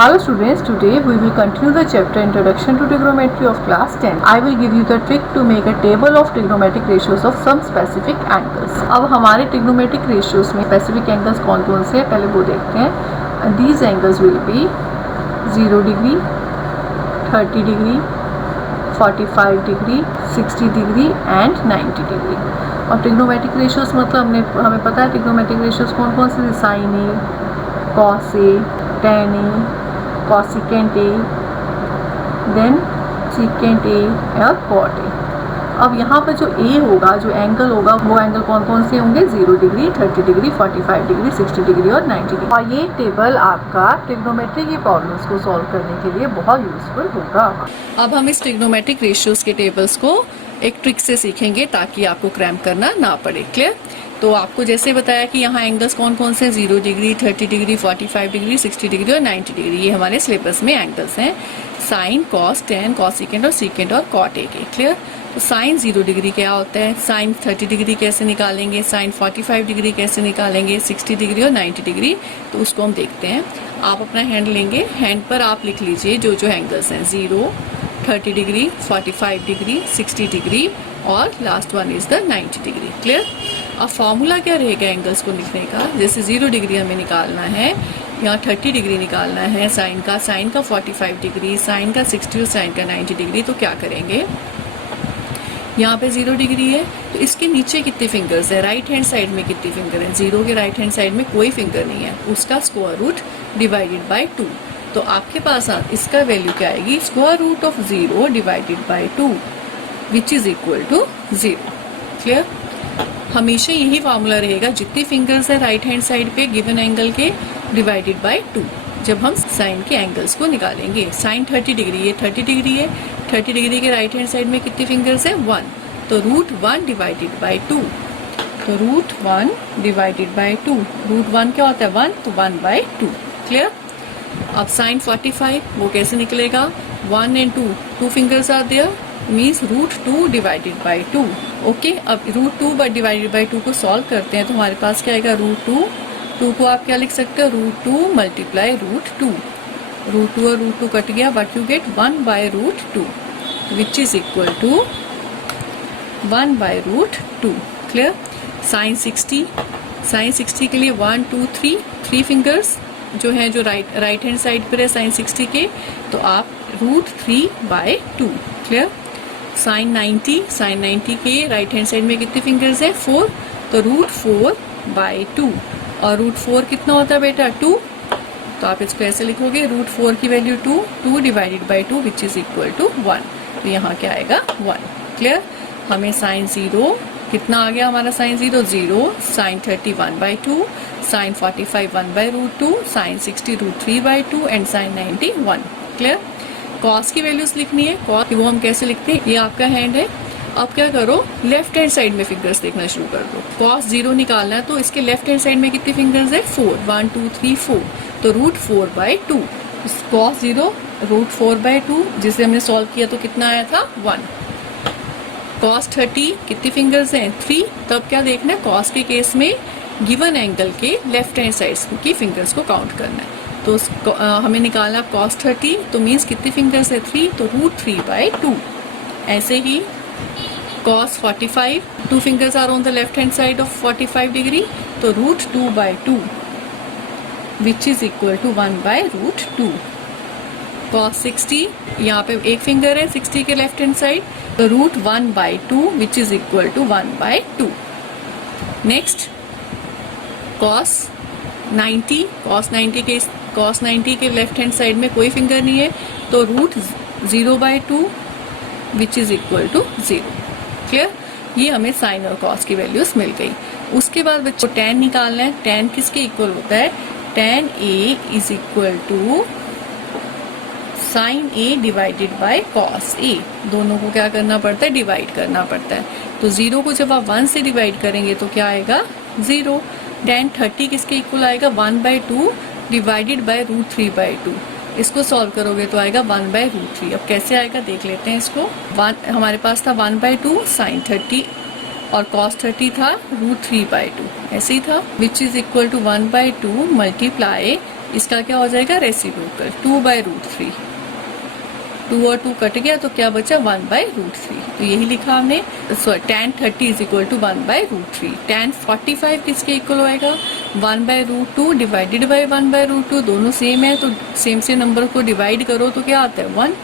Hello students, today we will continue the chapter Introduction to Trigonometry of class 10. I will give you the trick to make a table of trigonometric ratios of some specific angles. अब हमारे trigonometric ratios में specific angles कौन कौन से हैं पहले वो देखते हैं. These angles will be 0 degree, 30 degree, 45 degree, 60 degree and 90 degree. और trigonometric ratios मतलब हमें पता है trigonometric ratios कौन कौन से, sin A, cos A, tan A, cosecant A, then secant A और cot A. अब यहाँ पर जो A होगा, जो एंगल होगा, वो एंगल कौन कौन से होंगे? 0 डिग्री, 30 डिग्री, 45 डिग्री, 60 डिग्री और 90 डिग्री. और ये टेबल आपका ट्रिग्नोमेट्री की प्रॉब्लम्स को सॉल्व करने के लिए बहुत यूजफुल होगा. अब हम इस ट्रिग्नोमेट्रिक रेशियोज के टेबल्स को एक ट्रिक से सीखेंगे ताकि आपको क्रैम्प करना ना पड़े. क्लियर? तो आपको जैसे बताया कि यहाँ एंगल्स कौन कौन से, 0 डिग्री, 30 डिग्री, 45 डिग्री, 60 डिग्री और 90 डिग्री. ये हमारे सिलेबस में एंगल्स हैं. साइन, कॉस, टेन, कॉसिकेंट और सीकेंट और कॉट ए के. क्लियर? तो साइन 0 डिग्री क्या होता है, साइन 30 डिग्री कैसे निकालेंगे, साइन 45 डिग्री कैसे निकालेंगे, 60 डिग्री और 90 डिग्री. तो उसको हम देखते हैं. आप अपना हैंड लेंगे, हैंड पर आप लिख लीजिए जो जो एंगल्स हैं, 0, 30 डिग्री, 45 डिग्री, 60 डिग्री और last one is the 90 degree. Clear? अब फॉर्मूला क्या रहेगा एंगल्स को लिखने का? जैसे 0 डिग्री हमें निकालना है, यहाँ 30 डिग्री निकालना है साइन का 45 डिग्री, साइन का 60 और साइन का 90 डिग्री. तो क्या करेंगे, यहाँ पे 0 डिग्री है तो इसके नीचे कितने फिंगर्स है, राइट हैंड साइड में कितने फिंगर हैं? 0 के राइट हैंड साइड में कोई फिंगर नहीं है, उसका स्क्वायर रूट डिवाइडेड बाय 2. तो आपके पास इसका वैल्यू क्या आएगी, square root of 0 divided by 2 which is equal to 0. Clear? हमेशा यही फार्मूला रहेगा, जितने फिंगर्स है राइट हैंड साइड पे गिवन एंगल के डिवाइडेड बाय 2 जब हम साइन के एंगल्स को निकालेंगे. साइन 30 डिग्री, ये 30 डिग्री है, 30 डिग्री के राइट हैंड साइड में कितने फिंगर्स है? 1. तो रूट 1 डिवाइडेड बाय 2. तो रूट 1 डिवाइडेड बाय 2, रूट 1 क्या होता है? 1. तो 1 बाय 2. क्लियर? अब साइन 45 वो कैसे निकलेगा? 1 and 2, 2 fingers are there, means root 2 divided by 2. Okay, अब रूट 2 डिवाइडेड बाई 2 को सॉल्व करते हैं तो हमारे पास क्या आएगा, रूट 2 को आप क्या लिख सकते हो, रूट 2 मल्टीप्लाई रूट 2. रूट 2 और रूट 2 कट गया, but you get 1 by root 2 which is equal to 1 by root 2. Clear? Sine 60 के लिए 1 2 3 फिंगर्स जो है, जो राइट हैंड साइड पर है साइन 60 के, तो आप रूट 3 बाय 2. क्लियर? साइन 90 के राइट हैंड साइड में कितने फिंगर्स हैं? 4. तो रूट 4 बाय 2. और रूट 4 कितना होता है बेटा? 2. तो आप इसको ऐसे लिखोगे, रूट 4 की value 2 divided by 2 which is equal to 1. तो यहाँ क्या आएगा? 1. क्लियर? हमें साइन 0 कितना आ गया हमारा? Sine 0, sine 30 1 by 2, sine 45 1 by root 2, sine 60 root 3 by 2 and sine 90 1. Clear? Cos की वैल्यूज लिखनी है, कॉस वो हम कैसे लिखते हैं? ये आपका हैंड है. अब क्या करो, लेफ्ट हैंड साइड में फिंगर्स देखना शुरू कर दो. कॉस 0 निकालना है तो इसके लेफ्ट हैंड साइड में कितने फिंगर्स है? 4. 1 2 3 4. तो root 4 by 2. Cos 0 root 4 by 2 जिसे हमने सॉल्व किया तो कितना आया था? 1. कॉस 30 कितने फिंगर्स हैं? 3. तब क्या देखना है, कॉस के केस में गिवन एंगल के लेफ्ट हैंड साइड की फिंगर्स को काउंट करना है. तो हमें निकालना कॉस 30, तो मीन्स कितने फिंगर्स है? 3. तो रूट 3 बाय 2. ऐसे ही cos 45, 2 fingers are on the left hand side of 45 degree, तो root 2 by 2 which is equal to 1 by root 2. Cos 60, यहाँ पे एक फिंगर है 60 के लेफ्ट हैंड साइड, तो root 1 by 2 which is equal to 1 by 2. Next cos 90 के left hand side में कोई फिंगर नहीं है, तो root 0 by 2 which is equal to 0. Clear? ये हमें साइन और कॉस की वैल्यूज मिल गई. उसके बाद बच्चों tan निकालना है. tan किसके इक्वल होता है? tan A is equal to sine A divided by cos A. दोनों को क्या करना पड़ता है? डिवाइड करना पड़ता है. तो 0 को जब आप 1 से डिवाइड करेंगे तो क्या आएगा? 0. tan 30 किसके इक्वल आएगा? 1 by 2 divided by root 3 by 2. इसको सॉल्व करोगे तो आएगा 1 बाय रूट 3. अब कैसे आएगा देख लेते हैं इसको. हमारे पास था 1 बाय 2 साइन 30 और cos 30 था रूट 3 बाय 2, ऐसे ही था, which is equal to 1 by 2 multiply इसका क्या हो जाएगा रेसिप्रोकल 2/√3। 2 और 2 कट गया तो क्या बचा 1/√3। तो यही लिखा हमने। tan 30 is equal to 1/√3। tan 45 किसके इक्वल होएगा 1/√2 डिवाइडेड बाई 1/√2। दोनों सेम है तो सेम से नंबर को डिवाइड करो तो क्या आता है 1।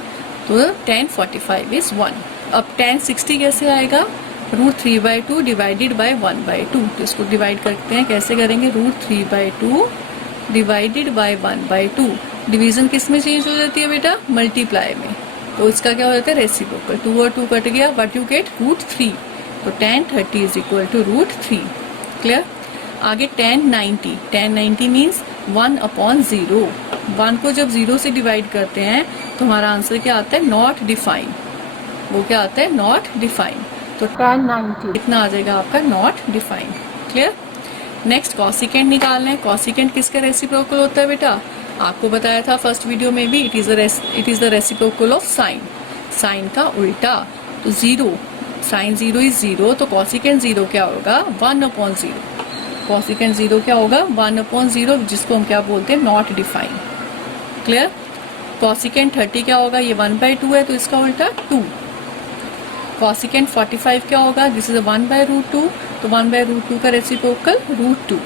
तो tan 45 इज 1। अब tan 60 कैसे आएगा √3/2 डिवाइडेड बाई 1/2। तो इसको डिवाइड करते हैं, कैसे करेंगे √3/2 डिवाइडेड बाई 1/2। डिवीजन किस में चेंज हो जाती है बेटा मल्टीप्लाई में। तो इसका क्या हो जाता है रेसिप्रोकल 2 और 2 कट गया बट यू गेट √3। तो tan 30 is equal to √3। Clear. आगे tan 90 मीन्स 1/0। 1 को जब 0 से डिवाइड करते हैं तो हमारा आंसर क्या आता है नॉट डिफाइन। वो क्या आता है नॉट डिफाइन। तो tan 90 इतना आ जाएगा आपका not define. Clear. Next cosecant निकालना है। कॉसिकेंट किसका रेसिप्रोकल होता है बेटा आपको बताया था फर्स्ट वीडियो में भी। It is the reciprocal of sine. Sine का उल्टा। तो 0 साइन 0 इज 0 तो कॉसिकेंट 0 क्या होगा 1/0। कॉसिकेंट 0 क्या होगा 1/0 जिसको हम क्या बोलते हैं नॉट डिफाइन। क्लियर। कॉसिकेंट 30 क्या होगा ये 1/2 है तो इसका उल्टा 2। कॉसिकेंट 45 क्या होगा दिस इज 1/√2 तो 1/√2 का रेसिप्रोकल √2।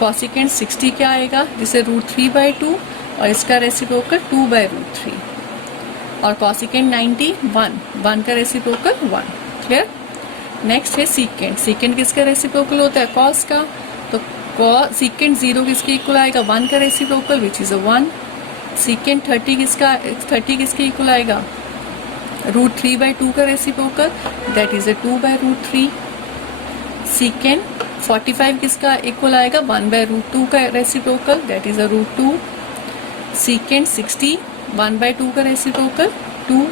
कॉसिकेंट 60 क्या आएगा जिसे √3/2 और इसका रेसिप्रोकल 2/√3। और कॉसिकेंट 90 1 का रेसिप्रोकल 1। क्लियर। नेक्स्ट है सीकेंट। सीकेंट किसका रेसिप्रोकल होता है कॉस का। तो सीकेंट 0 किसके इक्वल आएगा 1 का रेसिप्रोकल विच इज 1। सीकेंट 30 किसके इक्वल आएगा √3/2 का रेसिप्रोकल दैट इज 2/√3। सीकेंट 45 किसका इक्वल आएगा 1/√2 का रेसिप्रोकल दैट इज √2। सीकेंट 60 1/2 का रेसिप्रोकल 2।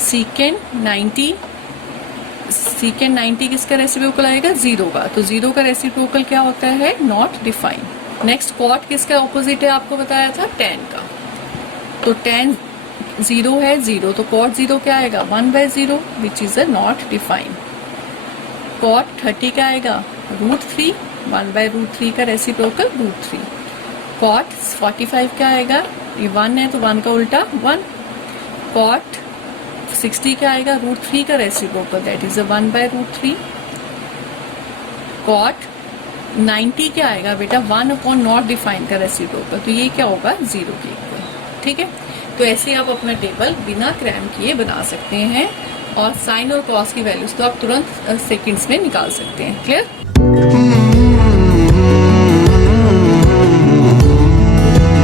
सीकेंट 90 किसका रेसिप्रोकल आएगा 0 का। तो 0 का रेसिप्रोकल क्या होता है नॉट डिफाइन। नेक्स्ट कॉट किसका ऑपोजिट है आपको बताया था tan का। तो tan 0 है 0 तो cot 0 क्या आएगा 1/0 which is not define. cot 30 क्या आएगा √3 1/√3 का रेसिप्रोकल √3। cot 45 क्या आएगा ये 1 है तो 1 का उल्टा 1। cot 60 क्या आएगा √3 का रेसिप्रोकल दैट इज 1/√3। cot 90 क्या आएगा बेटा 1 नॉट डिफाइन का रेसिप्रोकल तो ये क्या होगा 0 के इक्वल। ठीक है। तो ऐसे आप अपना टेबल बिना क्रैम किए बना सकते हैं और साइन और कॉस की वैल्यूज तो आप तुरंत सेकंड्स में निकाल सकते हैं। क्लियर।